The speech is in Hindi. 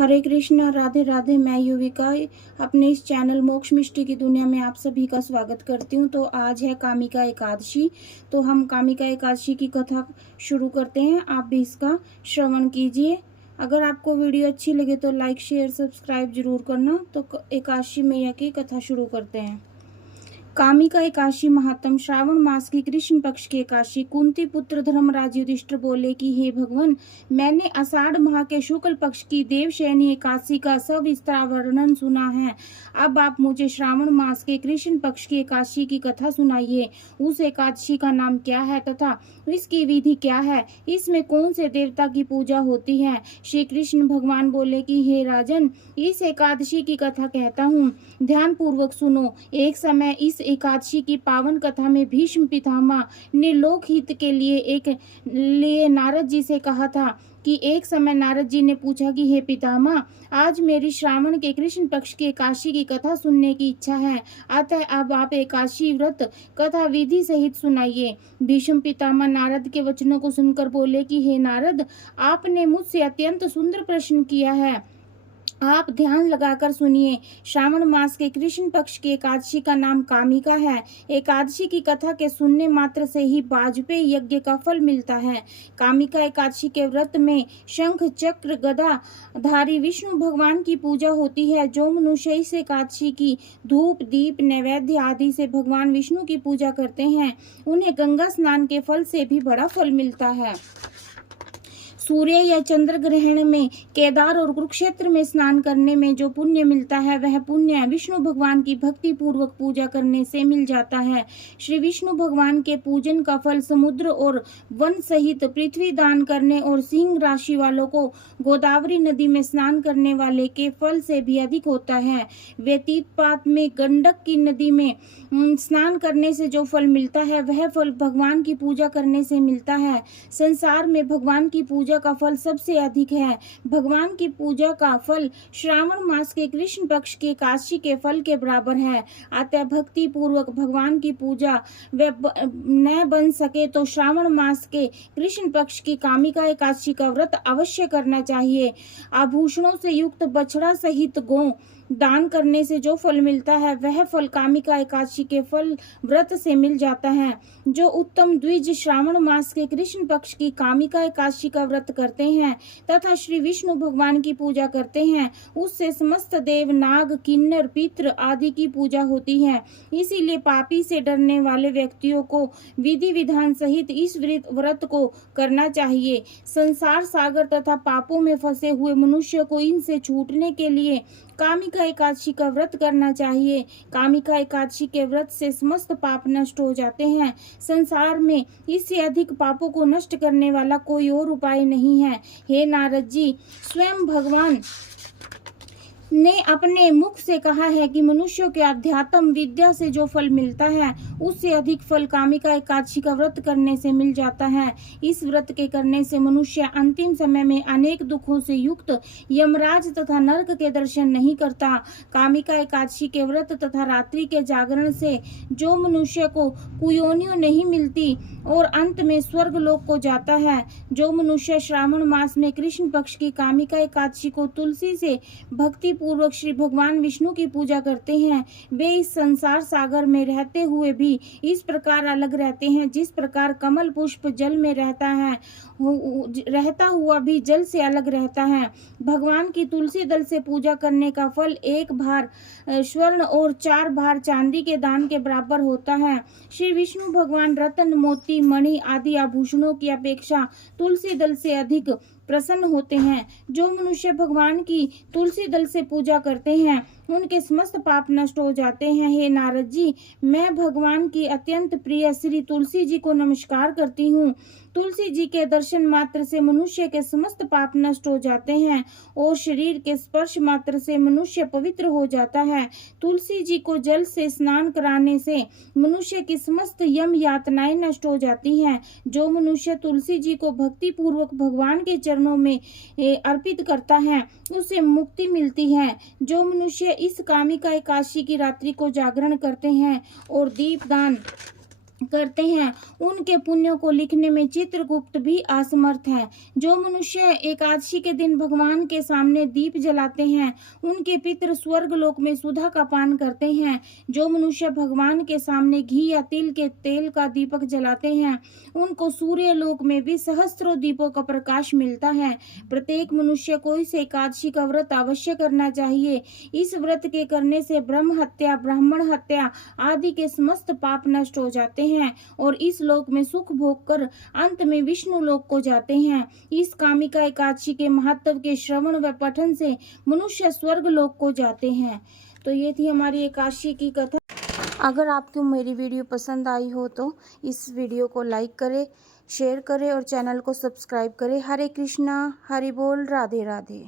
हरे कृष्णा, राधे राधे। मैं युविका अपने इस चैनल मोक्ष मिष्टी की दुनिया में आप सभी का स्वागत करती हूँ। तो आज है कामिका एकादशी। तो हम कामिका एकादशी की कथा शुरू करते हैं। आप भी इसका श्रवण कीजिए। अगर आपको वीडियो अच्छी लगे तो लाइक शेयर सब्सक्राइब जरूर करना। तो एकादशी मैया की कथा शुरू करते हैं। कामिका एकादशी महात्म। श्रावण मास की कृष्ण पक्ष की एकादशी। कुंती पुत्र धर्मराज युधिष्ठिर बोले कि हे भगवान, मैंने आषाढ़ माह के शुक्ल पक्ष की देवशयनी एकादशी का सविस्तार वर्णन सुना है। अब आप मुझे श्रावण मास के कृष्ण पक्ष की एकादशी की कथा सुनाइए। उस एकादशी का नाम क्या है तथा इसकी विधि क्या है? इसमें कौन से देवता की पूजा होती है? श्री कृष्ण भगवान बोले कि हे राजन, इस एकादशी की कथा कहता हूँ, ध्यान पूर्वक सुनो। एक समय इस एकादशी की पावन कथा में भीष्म पितामह ने लोकहित के लिए नारद जी से कहा था कि एक समय नारद जी ने पूछा कि हे पितामह, आज मेरी श्रावण के कृष्ण पक्ष की एकादशी की कथा सुनने की इच्छा है, अतः अब आप एकादशी व्रत कथा विधि सहित सुनाइए। भीष्म पितामह नारद के वचनों को सुनकर बोले कि हे नारद, आपने मुझसे अत्यंत सुंदर प्रश्न किया है। आप ध्यान लगाकर सुनिए। श्रावण मास के कृष्ण पक्ष की एकादशी का नाम कामिका है। एकादशी की कथा के सुनने मात्र से ही वाजपेयी यज्ञ का फल मिलता है। कामिका एकादशी के व्रत में शंख चक्र गदा धारी विष्णु भगवान की पूजा होती है। जो मनुष्य इस एकादशी की धूप दीप नैवेद्य आदि से भगवान विष्णु की पूजा करते हैं, उन्हें गंगा स्नान के फल से भी बड़ा फल मिलता है। सूर्य या चंद्र ग्रहण में केदार और कुरुक्षेत्र में स्नान करने में जो पुण्य मिलता है, वह पुण्य विष्णु भगवान की भक्ति पूर्वक पूजा करने से मिल जाता है। श्री विष्णु भगवान के पूजन का फल समुद्र और वन सहित पृथ्वी दान करने और सिंह राशि वालों को गोदावरी नदी में स्नान करने वाले के फल से भी अधिक होता है। व्यतीत पात में गंडक की नदी में स्नान करने से जो फल मिलता है, वह फल भगवान की पूजा करने से मिलता है। संसार में भगवान की पूजा का फल सबसे अधिक है। भगवान की पूजा का फल श्रावण मास के कृष्ण पक्ष के एकादशी के फल के बराबर है। अतः भक्ति पूर्वक भगवान की पूजा न बन सके तो श्रावण मास के कृष्ण पक्ष की कामिका एकादशी का व्रत अवश्य करना चाहिए। आभूषणों से युक्त बछड़ा सहित गौ दान करने से जो फल मिलता है, वह फल कामिका एकादशी के फल व्रत से मिल जाता है। जो उत्तम द्विज श्रावण मास के कृष्ण पक्ष की कामिका एकादशी का व्रत करते हैं तथा श्री विष्णु भगवान की पूजा करते हैं, उससे समस्त देव नाग किन्नर पितृ आदि की पूजा होती है। इसीलिए पापी से डरने वाले व्यक्तियों को विधि विधान सहित इस व्रत को करना चाहिए। संसार सागर तथा पापों में फंसे हुए मनुष्य को इनसे छूटने के लिए कामिका एकादशी का व्रत करना चाहिए। कामिका एकादशी के व्रत से समस्त पाप नष्ट हो जाते हैं। संसार में इससे अधिक पापों को नष्ट करने वाला कोई और उपाय नहीं है। हे नारद जी, स्वयं भगवान ने अपने मुख से कहा है कि मनुष्यों के अध्यात्म विद्या से जो फल मिलता है, उससे अधिक फल कामिका एकादशी का व्रत करने से मिल जाता है। इस व्रत के करने से मनुष्य अंतिम समय में अनेक दुखों से युक्त यमराज तथा नरक के दर्शन नहीं करता। कामिका एकादशी के व्रत तथा रात्रि के जागरण से जो मनुष्य को कुयोनियों नहीं मिलती और अंत में स्वर्ग लोक को जाता है। जो मनुष्य श्रावण मास में कृष्ण पक्ष की कामिका एकादशी को तुलसी से भक्ति पूर्वक श्री भगवान विष्णु की पूजा करते हैं, वे इस संसार सागर में रहते हुए भी इस प्रकार अलग रहते हैं जिस प्रकार कमल पुष्प जल में रहता हुआ भी जल से अलग रहता है। भगवान की तुलसी दल से पूजा करने का फल 1 भार स्वर्ण और 4 भार चांदी के दान के बराबर होता है। श्री विष्णु भगवान रत्न मोती मणि आदि आभूषणों की अपेक्षा तुलसी दल से अधिक प्रसन्न होते हैं। जो मनुष्य भगवान की तुलसी दल से पूजा करते हैं, उनके समस्त पाप नष्ट हो जाते हैं। हे नारद जी, मैं भगवान की अत्यंत प्रिय श्री तुलसी जी को नमस्कार करती हूँ। तुलसी जी के दर्शन मात्र से मनुष्य के समस्त पाप नष्ट हो जाते हैं और शरीर के स्पर्श मात्र से मनुष्य पवित्र हो जाता है। तुलसी जी को जल से स्नान कराने से मनुष्य की समस्त यम यातनाएं नष्ट हो जाती हैं। जो मनुष्य तुलसी जी को भक्ति पूर्वक भगवान के चरणों में अर्पित करता है, उसे मुक्ति मिलती है। जो मनुष्य इस कामिका एकादशी की रात्रि को जागरण करते हैं और दीपदान करते हैं उनके पुण्यों को लिखने में चित्रगुप्त भी असमर्थ है। जो मनुष्य एकादशी के दिन भगवान के सामने दीप जलाते हैं उनके पितृ स्वर्ग लोक में सुधा का पान करते हैं। जो मनुष्य भगवान के सामने घी या तिल के तेल का दीपक जलाते हैं उनको सूर्य लोक में भी सहस्त्रों दीपों का प्रकाश मिलता है। प्रत्येक मनुष्य को इस एकादशी का व्रत अवश्य करना चाहिए। इस व्रत के करने से ब्रह्म हत्या, ब्राह्मण हत्या आदि के समस्त पाप नष्ट हो जाते हैं और इस लोक में सुख भोग कर अंत में विष्णु लोक को जाते हैं। इस कामिका एकादशी के महत्व के श्रवण व पठन से मनुष्य स्वर्ग लोक को जाते हैं। तो ये थी हमारी एकादशी की कथा। अगर आपको मेरी वीडियो पसंद आई हो तो इस वीडियो को लाइक करें, शेयर करें और चैनल को सब्सक्राइब करें। हरे कृष्णा, हरि बोल, राधे राधे।